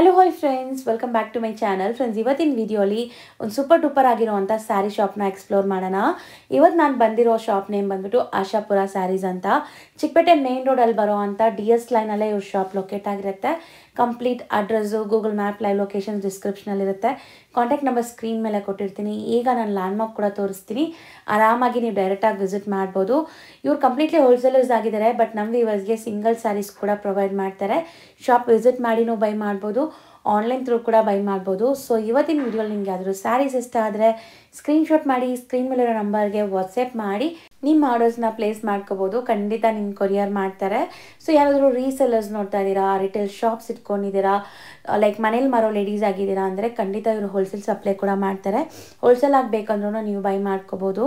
Hello hi friends, welcome back to my channel. Friends, ಇವತ್ತಿನ ವಿಡಿಯೋಲಿ ಒಂದು ಸೂಪರ್ ಡೂಪರ್ ಆಗಿರೋವಂಥ ಸ್ಯಾರಿ ಶಾಪ್ನ ಎಕ್ಸ್ಪ್ಲೋರ್ ಮಾಡೋಣ. ಇವತ್ತು ನಾನು ಬಂದಿರೋ ಶಾಪ್ ನೇಮ್ ಬಂದ್ಬಿಟ್ಟು ಆಶಾಪುರ ಸ್ಯಾರೀಸ್ ಅಂತ. ಚಿಕ್ಕಪೇಟೆ ಮೇನ್ ರೋಡಲ್ಲಿ ಬರೋ ಅಂಥ DS ಲೈನಲ್ಲೇ ಇವ್ರ ಶಾಪ್ ಲೊಕೇಟ್ ಆಗಿರುತ್ತೆ. Complete address Google map live location ಡಿಸ್ಕ್ರಿಪ್ಷನಲ್ಲಿರುತ್ತೆ. ಕಾಂಟ್ಯಾಕ್ಟ್ ನಂಬರ್ ಸ್ಕ್ರೀನ್ ಮೇಲೆ ಕೊಟ್ಟಿರ್ತೀನಿ. ಈಗ ನಾನು ಲ್ಯಾಂಡ್ಮಾರ್ಕ್ ಕೂಡ ತೋರಿಸ್ತೀನಿ. ಆರಾಮಾಗಿ ನೀವು ಡೈರೆಕ್ಟಾಗಿ ವಿಸಿಟ್ ಮಾಡ್ಬೋದು. ಇವ್ರು ಕಂಪ್ಲೀಟ್ಲಿ ಹೋಲ್ಸೇಲರ್ಸ್ ಆಗಿದ್ದಾರೆ, ಬಟ್ ನಮ್ಮ ವ್ಯೂವರ್ಸ್ಗೆ ಸಿಂಗಲ್ ಸ್ಯಾರೀಸ್ ಕೂಡ ಪ್ರೊವೈಡ್ ಮಾಡ್ತಾರೆ. ಶಾಪ್ ವಿಸಿಟ್ ಮಾಡಿನೂ ಬೈ ಮಾಡ್ಬೋದು, ಆನ್ಲೈನ್ ಥ್ರೂ ಕೂಡ ಬೈ ಮಾಡ್ಬೋದು. ಸೊ ಇವತ್ತಿನ ವಿಡಿಯೋಲಿ ನಿಮ್ಗೆ ಯಾವ್ದಾದ್ರು ಸ್ಯಾರೀಸ್ ಇಷ್ಟ ಆದರೆ ಸ್ಕ್ರೀನ್ಶಾಟ್ ಮಾಡಿ ಸ್ಕ್ರೀನ್ ಮೇಲಿರೋ ನಂಬರ್ಗೆ ವಾಟ್ಸಪ್ ಮಾಡಿ ನಿಮ್ಮ ಆರ್ಡರ್ಸ್ನ ಪ್ಲೇಸ್ ಮಾಡ್ಕೋಬೋದು. ಖಂಡಿತ ನಿಮ್ಗೆ ಕೊರಿಯರ್ ಮಾಡ್ತಾರೆ. ಸೊ ಯಾರಾದರೂ ರೀಸೆಲ್ಲರ್ಸ್ ನೋಡ್ತಾ ಇದ್ದೀರಾ, ರಿಟೇಲ್ ಶಾಪ್ಸ್ ಇಟ್ಕೊಂಡಿದ್ದೀರಾ, ಲೈಕ್ ಮನೇಲಿ ಮಾರೋ ಲೇಡೀಸ್ ಆಗಿದ್ದೀರಾ ಅಂದರೆ ಖಂಡಿತ ಇವರು ಹೋಲ್ಸೇಲ್ ಸಪ್ಲೈ ಕೂಡ ಮಾಡ್ತಾರೆ. ಹೋಲ್ಸೇಲ್ ಆಗಬೇಕಂದ್ರೂ ನೀವು ಬೈ ಮಾಡ್ಕೋಬೋದು.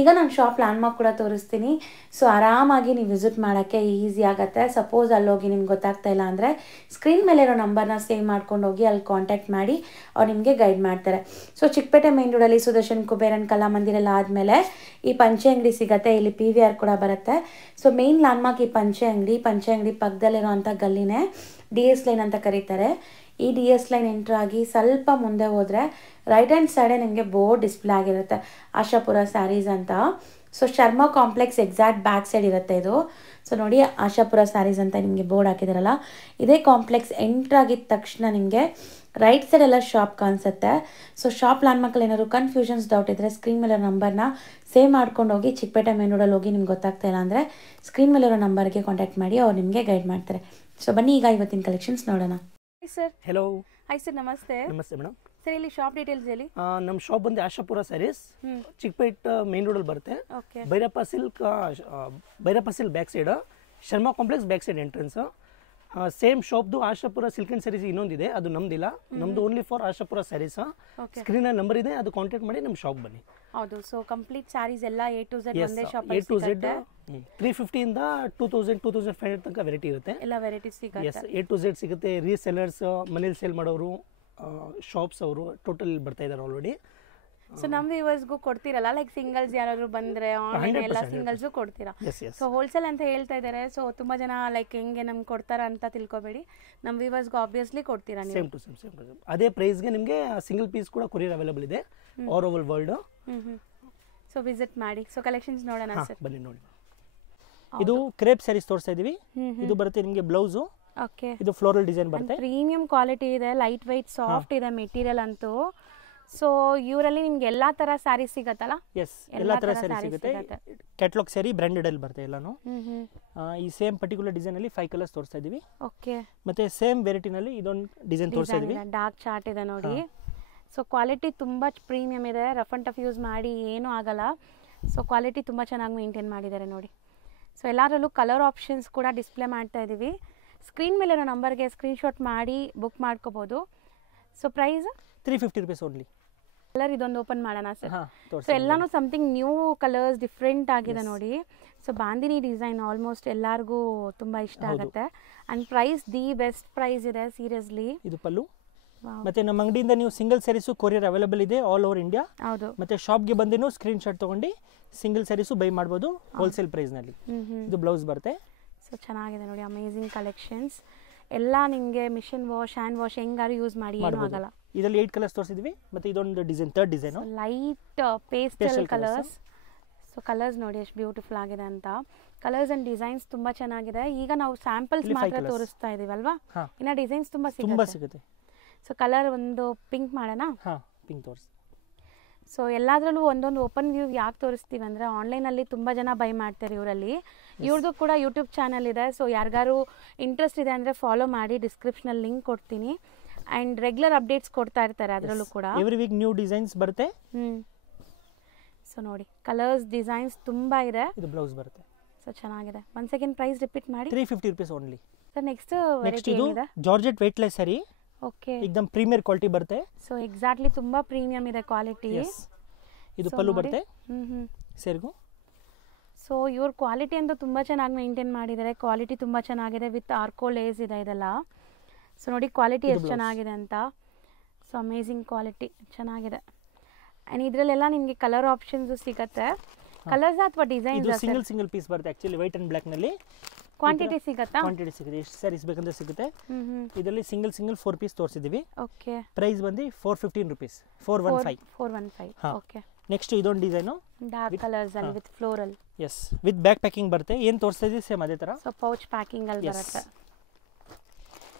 ಈಗ ನಾನು ಶಾಪ್ ಲ್ಯಾಂಡ್ಮಾರ್ಕ್ ಕೂಡ ತೋರಿಸ್ತೀನಿ. ಸೊ ಆರಾಮಾಗಿ ನೀವು ವಿಸಿಟ್ ಮಾಡೋಕ್ಕೆ ಈಸಿ ಆಗುತ್ತೆ. ಸಪೋಸ್ ಅಲ್ಲೋಗಿ ನಿಮ್ಗೆ ಗೊತ್ತಾಗ್ತಾ ಇಲ್ಲ ಅಂದರೆ ಸ್ಕ್ರೀನ್ ಮೇಲಿರೋ ನಂಬರ್ನ ಸೇವ್ ಮಾಡ್ಕೊಂಡು ಹೋಗಿ ಅಲ್ಲಿ ಕಾಂಟ್ಯಾಕ್ಟ್ ಮಾಡಿ ಅವ್ರು ನಿಮಗೆ ಗೈಡ್ ಮಾಡ್ತಾರೆ. ಸೊ ಚಿಕ್ಕಪೇಟೆ ಮೇನ್ ರೋಡಲ್ಲಿ ಸುದರ್ಶನ್ ಕುಬೇರನ್ ಕಲಾಮಂದಿರೆಲ್ಲ ಆದಮೇಲೆ ಈ ಪಂಚೆ ಅಂಗಡಿ ಸಿಗುತ್ತೆ. ಇಲ್ಲಿ PVR ಕೂಡ ಬರುತ್ತೆ. ಸೊ ಮೇನ್ ಲ್ಯಾಂಡ್ಮಾರ್ಕ್ ಈ ಪಂಚೆ ಅಂಗಡಿ ಪಕ್ಕದಲ್ಲಿರೋಂಥ ಗಲ್ಲಿನೇ DS ಲೈನ್ ಅಂತ ಕರೀತಾರೆ. ಈ DS ಲೈನ್ ಎಂಟ್ರ್ ಆಗಿ ಸ್ವಲ್ಪ ಮುಂದೆ ಹೋದರೆ ರೈಟ್ ಹ್ಯಾಂಡ್ ಸೈಡೇ ನಿಮಗೆ ಬೋರ್ಡ್ ಡಿಸ್ಪ್ಲೇ ಆಗಿರುತ್ತೆ, ಆಶಾಪುರ ಸ್ಯಾರೀಸ್ ಅಂತ. So Sharma complex exact back side ಇರುತ್ತೆ ಇದು. ಸೊ ನೋಡಿ, ಆಶಾಪುರ ಸ್ಯಾರೀಸ್ ಅಂತ ನಿಮಗೆ ಬೋರ್ಡ್ ಹಾಕಿದಾರಲ್ಲ, ಇದೇ ಕಾಂಪ್ಲೆಕ್ಸ್ ಎಂಟ್ರ್ ಆಗಿದ ತಕ್ಷಣ ನಿಮಗೆ ರೈಟ್ ಸೈಡ್ ಎಲ್ಲ ಶಾಪ್ ಕಾಣಿಸುತ್ತೆ. ಸೊ ಶಾಪ್ ಲ್ಯಾಂಡ್ಮಾರ್ಕಲ್ಲಿ ಏನಾದ್ರು ಕನ್ಫ್ಯೂಷನ್ಸ್ ಡೌಟ್ ಇದ್ದರೆ ಸ್ಕ್ರೀನ್ ಮೇಲಿರೋ ನಂಬರ್ನ ಸೇವ್ ಮಾಡ್ಕೊಂಡು ಹೋಗಿ. ಚಿಕ್ಕಪೇಟೆ ಮೇನ್ ರೋಡಲ್ಲಿ ಹೋಗಿ ನಿಮ್ಗೆ ಗೊತ್ತಾಗ್ತಾ ಇಲ್ಲ ಅಂದರೆ ಸ್ಕ್ರೀನ್ ಮೇಲಿರೋ ನಂಬರ್ಗೆ ಕಾಂಟ್ಯಾಕ್ಟ್ ಮಾಡಿ, ಅವ್ರು ನಿಮಗೆ ಗೈಡ್ ಮಾಡ್ತಾರೆ. ಸೊ ಬನ್ನಿ ಈಗ ಇವತ್ತಿನ ಕಲೆಕ್ಷನ್ಸ್ ನೋಡೋಣ. Sir hello. ಹಾಯ್ ಸರ್, ನಮಸ್ತೆ. ನಮಸ್ತೆ ಮೇಡಮ್. ಸರ್ ಇಲ್ಲಿ ಶಾಪ್ ಡೀಟೇಲ್ಸ್ ಹೇಳಿ. ನಮ್ಮ ಶಾಪ್ ಬಂದು ಆಶಾಪುರ ಸ್ಯಾರೀಸ್, ಚಿಕ್ಕಪೇಟ್ ಮೇನ್ ರೋಡಲ್ಲಿ ಬರುತ್ತೆ. Okay. Bhairappa silk back side, Sharma complex back side entrance. Same ಶಾಪ್ದು ಆಶಾಪುರ ಸಿಲ್ಕ್ ಆ್ಯಂಡ್ ಸ್ಯಾರೀಸ್ ಇನ್ನೊಂದಿದೆ, ಅದು ನಮ್ದಿಲ್ಲ. ನಮ್ದು ಓನ್ಲಿ ಫಾರ್ ಆಶಾಪುರ ಸ್ಯಾರೀಸ್. ಸ್ಕ್ರೀನಲ್ಲಿ ನಂಬರ್ ಇದೆ, ಅದು ಕಾಂಟ್ಯಾಕ್ಟ್ ಮಾಡಿ ನಮ್ಮ ಶಾಪ್ ಬನ್ನಿ. ಹೌದು. ಸೊ ಕಂಪ್ಲೀಟ್ ಸ್ಯಾರೀಸ್ ಎಲ್ಲ A to Z ಒಂದೇ ಶಾಪ್ A to Z 350 ಇಂದ 2500 ತನಕ ವೆರೈಟಿ ಇರುತ್ತೆ. ಎಲ್ಲ ವೆರೈಟೀಸ್ ಸಿಗುತ್ತೆ. A to Z ಸಿಗುತ್ತೆ. ರೀಸೆಲ್ಲರ್ಸ್, ಮನೇಲಿ ಸೇಲ್ ಮಾಡೋರು, ಶಾಪ್ಸ್ ಅವರು ಟೋಟಲ್ ಬರ್ತಾ ಇದ್ದಾರೆ ಆಲ್ರೆಡಿ. ಸೊ ನಮ್ಮ ವ್ಯೂವರ್ಸ್ಗೂ ಕೊಡ್ತೀರಲ್ಲ, ಲೈಕ್ ಸಿಂಗಲ್ಸ್ ಯಾರಾದ್ರು ಬಂದ್ರೆ ಆನ್ಲೈನ್ ಎಲ್ಲ ಸಿಂಗಲ್ಸು ಕೊಡ್ತೀರಾ? ಸೊ ಹೋಲ್ಸೇಲ್ ಅಂತ ಹೇಳ್ತಾ ಇದ್ದಾರೆ. ಸೊ ತುಂಬಾ ಜನ ಲೈಕ್ ಹೆಂಗೆ ನಮ್ಗೆ ಕೊಡ್ತಾರ ಅಂತ ತಿಳ್ಕೊಬೇಡಿ, ನಮ್ಮ ವ್ಯೂವರ್ಸ್ಗೂ ಆಬ್ವಿಯಸ್ಲಿ ಕೊಡ್ತೀರಾ ನೀವು. ಸೇಮ್ ಟು ಸೇಮ್ ಅದೇ ಪ್ರೈಸ್ಗೆ ನಿಮಗೆ ಸಿಂಗಲ್ ಪೀಸ್ ಕೂಡ ಕೊರಿಯರ್ ಅವೈಲೇಬಲ್ ಇದೆ all over world. So visit ಮಾಡಿ. ಸೊ ಕಲೆಕ್ಷನ್ಸ್ ನೋಡೋಣ ಸರ್, ಬನ್ನಿ ನೋಡಿ. ಇದು ಕ್ರೇಪ್ ಸ್ಯಾರೀಸ್ ತೋರಿಸ್ತಾ ಇದೀವಿ. ಇದು ಬರುತ್ತೆ ನಿಮಗೆ ಬ್ಲೌಸು. ಓಕೆ. ಇದು ಫ್ಲೋರಲ್ ಡಿಸೈನ್ ಬರುತ್ತೆ. ಪ್ರೀಮಿಯಂ ಕ್ವಾಲಿಟಿ ಇದೆ, ಲೈಟ್ ವೈಟ್ ಸಾಫ್ಟ್ ಇದೆ ಮೆಟೀರಿಯಲ್ ಅಂತೂ. ಸೊ ಇವರಲ್ಲಿ ನಿಮ್ಗೆ ಎಲ್ಲಾ ತರ ಸ್ಯಾರೀಸ್ ಸಿಗತ್ತಲ್ಲ? ಎಸ್, ಎಲ್ಲಾ ತರ ಸ್ಯಾರೀಸ್ ಸಿಗುತ್ತೆ. ಕ್ಯಾಟಲಾಗ್ ಸ್ಯಾರಿ ಬ್ರಾಂಡೆಡ್ ಅಲ್ಲಿ ಬರುತ್ತೆ ಎಲ್ಲಾನು. ಈ ಸೇಮ್ ಪರ್ಟಿಕ್ಯುಲರ್ ಡಿಸೈನ್ ಅಲ್ಲಿ 5 ಕಲರ್ಸ್ ತೋರಿಸ್ತಾ ಇದೀವಿ. ಓಕೆ. ಮತ್ತೆ ಸೇಮ್ ವೆರೈಟಿ ನಲ್ಲಿ ಇದೊಂದು ಡಿಸೈನ್ ತೋರಿಸ್ತಾ ಇದೀವಿ. ಡಾರ್ಕ್ ಚಾರ್ಟ್ ಇದೆ ನೋಡಿ. ಸೊ ಕ್ವಾಲಿಟಿ ತುಂಬಾ ಪ್ರೀಮಿಯಂ ಇದೆ, ರಫ್ ಅಂಡ್ ಟಫ್ ಯೂಸ್ ಮಾಡಿ ಏನೂ ಆಗಲ್ಲ. ಸೊ ಕ್ವಾಲಿಟಿ ತುಂಬಾ ಚೆನ್ನಾಗಿ ಮೇಂಟೈನ್ ಮಾಡಿದ್ದಾರೆ ನೋಡಿ. ಸೊ ಎಲ್ಲರಲ್ಲೂ ಕಲರ್ ಆಪ್ಷನ್ಸ್ ಕೂಡ ಡಿಸ್ಪ್ಲೇ ಮಾಡ್ತಾ ಇದೀವಿ. ಸ್ಕ್ರೀನ್ ಮೇಲಿರೋ ನಂಬರ್ಗೆ ಸ್ಕ್ರೀನ್ಶಾಟ್ ಮಾಡಿ ಬುಕ್ ಮಾಡ್ಕೋಬಹುದು. So price 350 rupees only. Colour ಇದೊಂದು ಓಪನ್ ಮಾಡೋಣ ಸರ್. ಸೊ ಎಲ್ಲಾನು ಸಮಥಿಂಗ್ ನ್ಯೂ ಕಲರ್ಸ್ ಡಿಫ್ರೆಂಟ್ ಆಗಿದೆ ನೋಡಿ. ಸೊ ಬಾಂದಿನಿ ಡಿಸೈನ್ ಆಲ್ಮೋಸ್ಟ್ ಎಲ್ಲರಿಗೂ ತುಂಬಾ ಇಷ್ಟ ಆಗುತ್ತೆ. And price the best price ಇದೆ ಸೀರಿಯಸ್ಲಿ. ಇದು ಪಲ್ಲು. ಮತ್ತೆ ನಮ್ಮ ಅಂಗಡಿಯಿಂದ ನೀವು ಸಿಂಗಲ್ ಸ್ಯಾರೀಸು ಕೊರಿಯರ್ ಅವೈಲೇಬಲ್ ಇದೆ ಆಲ್ ಓವರ್ ಇಂಡಿಯಾ. ಹೌದು. ಮತ್ತೆ ಶಾಪ್ಗೆ ಬಂದೇನು ಸ್ಕ್ರೀನ್ ಶಾಟ್ ತಗೊಂಡು ಸಿಂಗಲ್ ಸ್ಯಾರೀಸು ಬೈ ಮಾಡ್ಬೋದು ಹೋಲ್ಸೇಲ್ ಪ್ರೈಸ್ ನಲ್ಲಿ. ಇದು ಬ್ಲೌಸ್ ಬರುತ್ತೆ. ಸೊ ಚೆನ್ನಾಗಿದೆ ನೋಡಿ, ಅಮೇಜಿಂಗ್ ಕಲೆಕ್ಷನ್ಸ್. ಎಲ್ಲ ನಿಮಗೆ ಮಿಷಿನ್ ವಾಶ್, ಹ್ಯಾಂಡ್ ವಾಶ್ ಹೆಂಗಾರು ಯೂಸ್ ಮಾಡಿ ಏನೂ ಆಗಲ್ಲ. ಇದರಲ್ಲಿ 8 ಕಲರ್ಸ್ ತೋರಿಸಿದ್ವಿ. ಮತ್ತೆ ಇದೊಂದು design, third design light pastel colours. So colours ನೋಡಿ ಎಷ್ಟು ಬ್ಯೂಟಿಫುಲ್ ಆಗಿದೆ ಅಂತ. ಕಲರ್ಸ್ ಅಂಡ್ ಡಿಸೈನ್ಸ್ ತುಂಬಾ ಚೆನ್ನಾಗಿದೆ. ಈಗ ನಾವು ಸ್ಯಾಂಪಲ್ಸ್ ಮಾತ್ರ ತೋರಿಸ್ತಾ ಇದೀವಲ್ವಾ, ಇನ್ನ ಡಿಸೈನ್ಸ್ ತುಂಬಾ ಸಿಗುತ್ತೆ. ಸೊ ಕಲರ್ ಒಂದು ಪಿಂಕ್ ಮಾಡೋಣ. ಪಿಂಕ್ ತೋರಿಸಿ. ಸೊ ಎಲ್ಲಾದ್ರಲ್ಲೂ ಒಂದೊಂದು ಓಪನ್ ವ್ಯೂ ಯಾಕೆ ತೋರಿಸ್ತೀವಿ ಅಂದರೆ ಆನ್ಲೈನಲ್ಲಿ ತುಂಬ ಜನ ಬೈ ಮಾಡ್ತಾರೆ ಇವರಲ್ಲಿ. ಇವ್ರದ್ದು ಕೂಡ ಯೂಟ್ಯೂಬ್ ಚಾನಲ್ ಇದೆ. ಸೊ ಯಾರಿಗಾರು ಇಂಟ್ರೆಸ್ಟ್ ಇದೆ ಅಂದರೆ ಫಾಲೋ ಮಾಡಿ, ಡಿಸ್ಕ್ರಿಪ್ಷನಲ್ಲಿ ಲಿಂಕ್ ಕೊಡ್ತೀನಿ. ಆ್ಯಂಡ್ ರೆಗ್ಯುಲರ್ ಅಪ್ಡೇಟ್ಸ್ ಕೊಡ್ತಾ ಇರ್ತಾರೆ ಅದರಲ್ಲೂ ಕೂಡ. ಎವ್ರಿ ವೀಕ್ ನ್ಯೂ ಡಿಸೈನ್ಸ್ ಬರುತ್ತೆ. ಸೊ ನೋಡಿ, ಕಲರ್ಸ್ ಡಿಸೈನ್ಸ್ ತುಂಬ ಇದೆ. ಇದು ಬ್ಲೌಸ್ ಬರುತ್ತೆ. ಸೊ ಚೆನ್ನಾಗಿದೆ. ಒನ್ ಸೆಕೆಂಡ್ ಪ್ರೈಸ್ ರಿಪೀಟ್ ಮಾಡಿ. 350 rupees only. Sir next variety ಏನಿದೆ? Georgette weightless saree. ಓಕೆ. एकदम ಪ್ರೀಮಿಯರ್ ಕ್ವಾಲಿಟಿ ಬರುತ್ತೆ. ಸೊ ಎಕ್ಸಾಕ್ಟ್ಲಿ ತುಂಬಾ ಪ್ರೀಮಿಯಂ ಇದೆ ಕ್ವಾಲಿಟಿ. ಇದು ಪಲ್ಲು ಬರುತ್ತೆ ಸೇರ್ಗು. ಸೊ ಇವ್ರ ಕ್ವಾಲಿಟಿ ಅಂತೂ ತುಂಬ ಚೆನ್ನಾಗಿ ಮೇಂಟೈನ್ ಮಾಡಿದ್ದಾರೆ. ಕ್ವಾಲಿಟಿ ತುಂಬ ಚೆನ್ನಾಗಿದೆ, ವಿತ್ ಆರ್ಕೋ ಲೇಸ್ ಇದೆ ಇದೆಲ್ಲ. ಸೊ ನೋಡಿ ಕ್ವಾಲಿಟಿ ಎಷ್ಟು ಚೆನ್ನಾಗಿದೆ ಅಂತ. ಸೊ ಅಮೇಝಿಂಗ್ ಕ್ವಾಲಿಟಿ, ಚೆನ್ನಾಗಿದೆ. ಆ್ಯಂಡ್ ಇದರಲ್ಲೆಲ್ಲ ನಿಮಗೆ ಕಲರ್ ಆಪ್ಷನ್ಸು ಸಿಗುತ್ತೆ. ಕಲರ್ಸ್ ಅಥವಾ ಡಿಸೈನ್ಸ್? ಸಿಂಗಲ್ ಪೀಸ್ ಬರುತ್ತೆ ಆ್ಯಕ್ಚುಲಿ, ವೈಟ್ ಆ್ಯಂಡ್ ಬ್ಲ್ಯಾಕ್ನಲ್ಲಿ. ಕ್ವಾಂಟಿಟಿ ಸಿಗತ್ತಾ? ಕ್ವಾಂಟಿಟಿ ಸಿಗುತ್ತೆ, ಎಷ್ಟು ಸ್ಯಾರೀಸ್ ಬೇಕಂದ್ರೆ ಸಿಗುತ್ತೆ. ಇದರಲ್ಲಿ ಸಿಂಗಲ್ 4 ಪೀಸ್ ತೋರಿಸಿದ್ದೀವಿ. ಓಕೆ. ಪ್ರೈಸ್ ಬಂದು 415 rupees, 415. 415. ಓಕೆ. ನೆಕ್ಸ್ಟ್ ಇದೊಂದು ಡಿಸೈನು ಡಾರ್ಕ್ ಕಲರ್ಸ್ ಅಲ್ಲಿ with floral. Yes, with back packing ಬರುತ್ತೆ. ಏನು ತೋರಿಸ್ತಾ ಇದ್ದೀವಿ ಸೇಮ್ ಅದೇ ಥರ. ಸೊ ಪೌಚ್ ಪ್ಯಾಕಿಂಗ್ ಅಲ್ಲಿ ಬರುತ್ತೆ.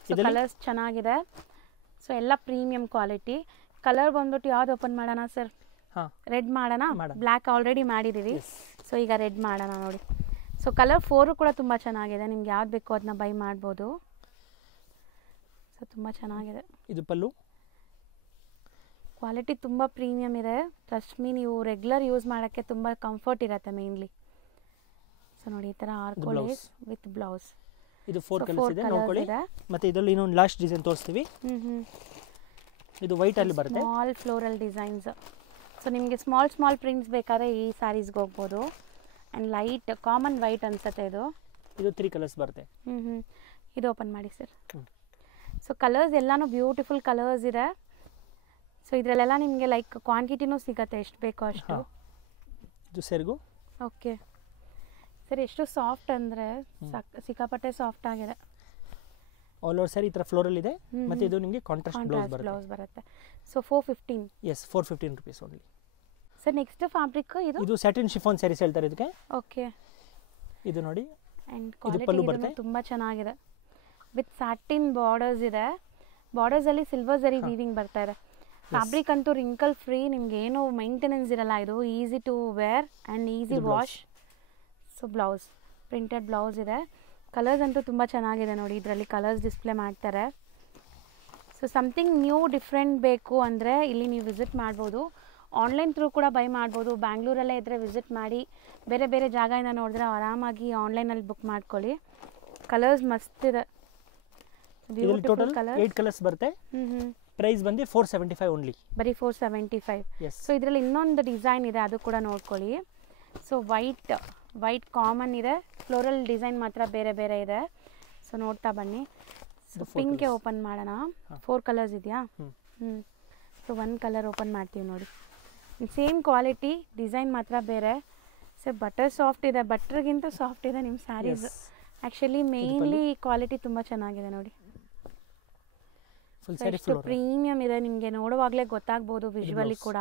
ಸೊ ಕಲರ್ಸ್ ಚೆನ್ನಾಗಿದೆ. ಸೊ ಎಲ್ಲ ಪ್ರೀಮಿಯಂ ಕ್ವಾಲಿಟಿ. ಕಲರ್ ಬಂದ್ಬಿಟ್ಟು ಯಾವ್ದು ಓಪನ್ ಮಾಡೋಣ ಸರ್? ರೆಡ್ ಮಾಡೋಣ. ಬ್ಲ್ಯಾಕ್ ಆಲ್ರೆಡಿ ಮಾಡಿದ್ದೀವಿ. ಸೊ ಈಗ ರೆಡ್ ಮಾಡೋಣ ನೋಡಿ. ಸೊ ಕಲರ್ 4 ಕೂಡ ತುಂಬ ಚೆನ್ನಾಗಿದೆ. ನಿಮ್ಗೆ ಯಾವ್ದು ಬೇಕೋ ಅದನ್ನ ಬೈ ಮಾಡ್ಬೋದು. ಸೊ ತುಂಬ ಚೆನ್ನಾಗಿದೆ. ಇದು ಪಲ್ಲು. ಕ್ವಾಲಿಟಿ ತುಂಬ ಪ್ರೀಮಿಯಮ್ ಇದೆ. ಟ್ರಸ್ಟ್ ಮೀ, ನೀವು ರೆಗ್ಯುಲರ್ ಯೂಸ್ ಮಾಡೋಕ್ಕೆ ತುಂಬ ಕಂಫರ್ಟ್ ಇರುತ್ತೆ ಮೇನ್ಲಿ. ಸೊ ನೋಡಿ ಈ ಥರ ಆರ್ಕೋಲೇಸ್ ವಿತ್ ಬ್ಲೌಸ್. ಇದು 4 ಕಲರ್ಸ್ ಇದೆ, ನೋಡ್ಕೊಳ್ಳಿ. ಮತ್ತೆ ಇದರಲ್ಲಿ ಇನ್ನೊಂದು ಲಾಸ್ಟ್ ಡಿಸೈನ್ ತೋರಿಸ್ತೀವಿ. ಇದು ವೈಟ್ ಅಲ್ಲಿ ಬರುತ್ತೆ, ಸ್ಮಾಲ್ ಫ್ಲೋರಲ್ ಡಿಸೈನ್ಸ್. ಸೊ ನಿಮಗೆ ಸ್ಮಾಲ್ ಪ್ರಿಂಟ್ಸ್ ಬೇಕಾದ್ರೆ ಈ ಸ್ಯಾರೀಸ್ಗೆ ಹೋಗ್ಬೋದು. ಆ್ಯಂಡ್ ಲೈಟ್ ಕಾಮನ್ ವೈಟ್ ಅನ್ಸುತ್ತೆ ಇದು. ಇದು 3 ಕಲರ್ಸ್ ಬರುತ್ತೆ. ಇದು ಓಪನ್ ಮಾಡಿ ಸರ್. ಸೊ ಕಲರ್ಸ್ ಎಲ್ಲಾನು ಬ್ಯೂಟಿಫುಲ್ ಕಲರ್ಸ್ ಇದೆ. ಸೊ ಇದರಲ್ಲೆಲ್ಲ ನಿಮಗೆ ಲೈಕ್ ಕ್ವಾಂಟಿಟಿನೂ ಸಿಗುತ್ತೆ, ಎಷ್ಟು ಬೇಕೋ ಅಷ್ಟು. ಇದು ಸೆರಗು. ಓಕೆ ಸರ್, ಎಷ್ಟು ಸಾಫ್ಟ್ ಅಂದರೆ ಸಿಕ್ಕಾಪಟ್ಟೆ ಸಾಫ್ಟ್ ಆಗಿದೆ. ಆಲ್ ಓವರ್ ಸ್ಯಾರಿ ಈ ಥರ ಫ್ಲೋರಲ್ ಇದೆ. ಮತ್ತೆ ಇದು ನಿಮಗೆ ಕಾಂಟ್ರಾಸ್ಟ್ ಬ್ಲೌಸ್ ಬರುತ್ತೆ. So 415. Yes, 415 rupees only. Sir next fabric ಇದು ಸ್ಯಾಟಿನ್ ಶಿಫಾನ್ ಸ್ಯಾರೀಸ್ ಹೇಳ್ತಾರೆ ಇದಕ್ಕೆ. ಓಕೆ. ಇದು ನೋಡಿ, ಆ್ಯಂಡ್ ಕ್ವಾಲಿಟಿ ತುಂಬ ಚೆನ್ನಾಗಿದೆ. ವಿತ್ ಸ್ಯಾಟಿನ್ ಬಾರ್ಡರ್ಸ್ ಇದೆ. ಬಾರ್ಡರ್ಸಲ್ಲಿ ಸಿಲ್ವರ್ ಜರಿ ವೀವಿಂಗ್ ಬರ್ತಾ ಇದೆ. ಫ್ಯಾಬ್ರಿಕ್ ಅಂತೂ ರಿಂಕಲ್ ಫ್ರೀ, ನಿಮ್ಗೆ ಏನೂ ಮೈಂಟೆನೆನ್ಸ್ ಇರಲ್ಲ. ಇದು easy to wear and easy wash. So blouse printed blouse ಇದೆ. ಕಲರ್ಸ್ ಅಂತೂ ತುಂಬ ಚೆನ್ನಾಗಿದೆ ನೋಡಿ. ಇದರಲ್ಲಿ ಕಲರ್ಸ್ ಡಿಸ್ಪ್ಲೇ ಮಾಡ್ತಾರೆ. ಸೊ ಸಮಥಿಂಗ್ ನ್ಯೂ ಡಿಫ್ರೆಂಟ್ ಬೇಕು ಅಂದರೆ ಇಲ್ಲಿ ನೀವು ವಿಸಿಟ್ ಮಾಡ್ಬೋದು. ಆನ್ಲೈನ್ ಥ್ರೂ ಕೂಡ ಬೈ ಮಾಡ್ಬೋದು. ಬ್ಯಾಂಗ್ಳೂರಲ್ಲೇ ಇದ್ದರೆ ವಿಸಿಟ್ ಮಾಡಿ, ಬೇರೆ ಬೇರೆ ಜಾಗದಿಂದ ನೋಡಿದ್ರೆ ಆರಾಮಾಗಿ ಆನ್ಲೈನಲ್ಲಿ ಬುಕ್ ಮಾಡ್ಕೊಳ್ಳಿ. ಕಲರ್ಸ್ ಮಸ್ತ್ ಇದೆ. ಟೋಟಲ್ 8 ಕಲರ್ಸ್ ಬರುತ್ತೆ. ಪ್ರೈಸ್ ಬಂದು 475 ಓನ್ಲಿ. ಬರೀ 475. ಸೊ ಇದರಲ್ಲಿ ಇನ್ನೊಂದು ಡಿಸೈನ್ ಇದೆ, ಅದು ಕೂಡ ನೋಡ್ಕೊಳ್ಳಿ. ಸೊ ವೈಟ್ ಕಾಮನ್ ಇದೆ, ಫ್ಲೋರಲ್ ಡಿಸೈನ್ ಮಾತ್ರ ಬೇರೆ ಬೇರೆ ಇದೆ. ಸೊ ನೋಡ್ತಾ ಬನ್ನಿ. ಸೊ ಪಿಂಕೆ ಓಪನ್ ಮಾಡೋಣ. 4 ಕಲರ್ಸ್ ಇದೆಯಾ? ಸೊ 1 ಕಲರ್ ಓಪನ್ ಮಾಡ್ತೀವಿ ನೋಡಿ. ಸೇಮ್ ಕ್ವಾಲಿಟಿ, ಡಿಸೈನ್ ಮಾತ್ರ ಬೇರೆ. ಸೊ ಬಟರ್ ಸಾಫ್ಟ್ ಇದೆ, ಬಟರ್ಗಿಂತ ಸಾಫ್ಟ್ ಇದೆ ನಿಮ್ಮ ಸ್ಯಾರೀಸ್. ಆ್ಯಕ್ಚುಲಿ ಮೇನ್ಲಿ ಕ್ವಾಲಿಟಿ ತುಂಬ ಚೆನ್ನಾಗಿದೆ ನೋಡಿ. ಎಷ್ಟು ಪ್ರೀಮಿಯಂ ಇದೆ, ನಿಮಗೆ ನೋಡುವಾಗಲೇ ಗೊತ್ತಾಗ್ಬೋದು ವಿಜುವಲಿ ಕೂಡ.